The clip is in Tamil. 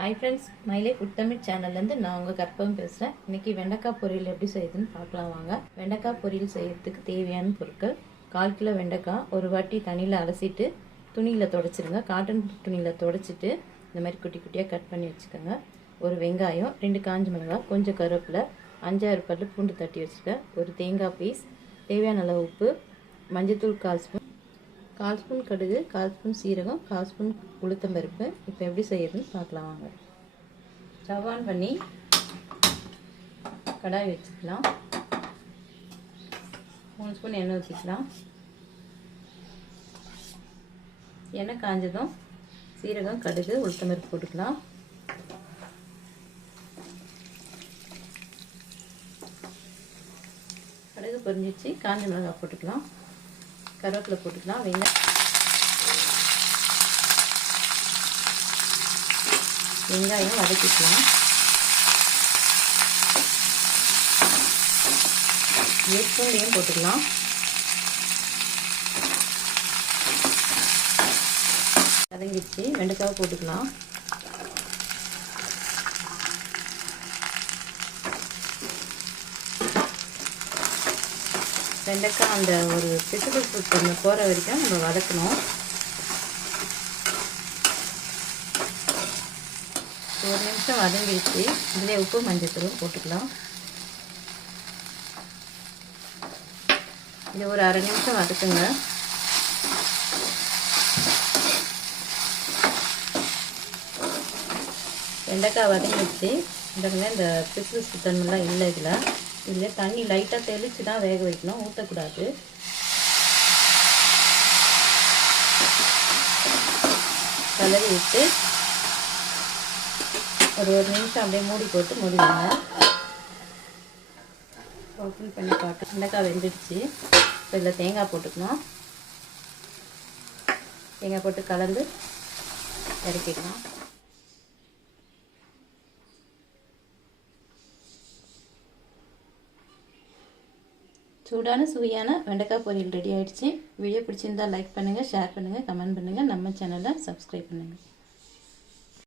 Hi friends, My Life Food Tamil channel இருந்து நான் உங்க கற்பகம் பேசுறேன். இன்னைக்கு வெண்டைக்காய் பொரியல் எப்படி செய்யுதுன்னு பார்க்கலாம் வாங்க. வெண்டைக்காய் பொரியல் செய்யிறதுக்கு தேவையான பொருட்கள் 1/4 கிலோ வெண்டைக்காய் ஒரு வாட்டி தண்ணில அலசிட்டு துணியில துடைச்சிருங்க. காட்டன் துணியில துடைச்சிட்டு இந்த மாதிரி குட்டி குட்டியா கட் பண்ணி வச்சுக்கோங்க. ஒரு வெங்காயம், 2 காஞ்ச மிளகாய், கொஞ்சம் கருவேப்பிலை, 5-6 பல்லு பூண்டு தட்டி வச்சிருக்கேன். ஒரு தேங்காய் பீஸ், தேவையான அளவு உப்பு, மஞ்சள்தூள் 1/4 ஸ்பூன், 1/4 ஸ்பூன் கடுகு, 1/4 ஸ்பூன் சீரகம், 1/4 ஸ்பூன் உளுத்தம்பருப்பு. இப்போ எப்படி செய்யறதுன்னு பார்க்கலாம் வாங்க. ஸ்டவ் ஆன் பண்ணி கடாய் வச்சுக்கலாம். 3 ஸ்பூன் எண்ணெய் ஊற்றிக்கலாம். எண்ணெய் காஞ்சதும் சீரகம், கடுகு, உளுத்தம்பருப்பு போட்டுக்கலாம். கடுகு பொரிஞ்சிச்சு, காஞ்ச மிளகாய் போட்டுக்கலாம். கருவேப்பிலை போட்டுக்கலாம். வெங்காயம் வதக்கிக்கலாம். பூண்டையும் போட்டுக்கலாம். வதங்கிடுச்சு, வெண்டைக்காய் போட்டுக்கலாம். வெண்டைக்காய் அந்த ஒரு பிசுபிசுப்பு தன்மை போகிற வரைக்கும் நம்ம வதக்கணும். ஒரு நிமிஷம் வதங்கிடுச்சு. இதிலே உப்பு மஞ்சள் போட்டுக்கலாம். இது ஒரு அரை நிமிஷம் வதக்குங்க. வெண்டைக்காய் வதங்கிடுச்சு. இந்த பிசுபிசுப்பு தன்மைலாம் இல்லை. இதில் தண்ணி லைட்டாக தெளித்து தான் வேக வைக்கணும், ஊற்றக்கூடாது. கலரி விட்டு ஒரு நிமிஷம் அப்படியே மூடி போட்டு மூடிடுங்க. ஓப்பன் பண்ணி பார்த்து வெண்டைக்காய் வெந்துடுச்சு. இப்போ இதில் தேங்காய் போட்டுக்கலாம். தேங்காய் போட்டு கலந்து இறக்கிக்கலாம். சூடான சுவையான வெண்டைக்காய் பொரியல் ரெடி ஆயிடுச்சு. வீடியோ பிடிச்சிருந்தா லைக் பண்ணுங்கள், ஷேர் பண்ணுங்கள், கமெண்ட் பண்ணுங்கள். நம்ம சேனலை சப்ஸ்கிரைப் பண்ணுங்கள்.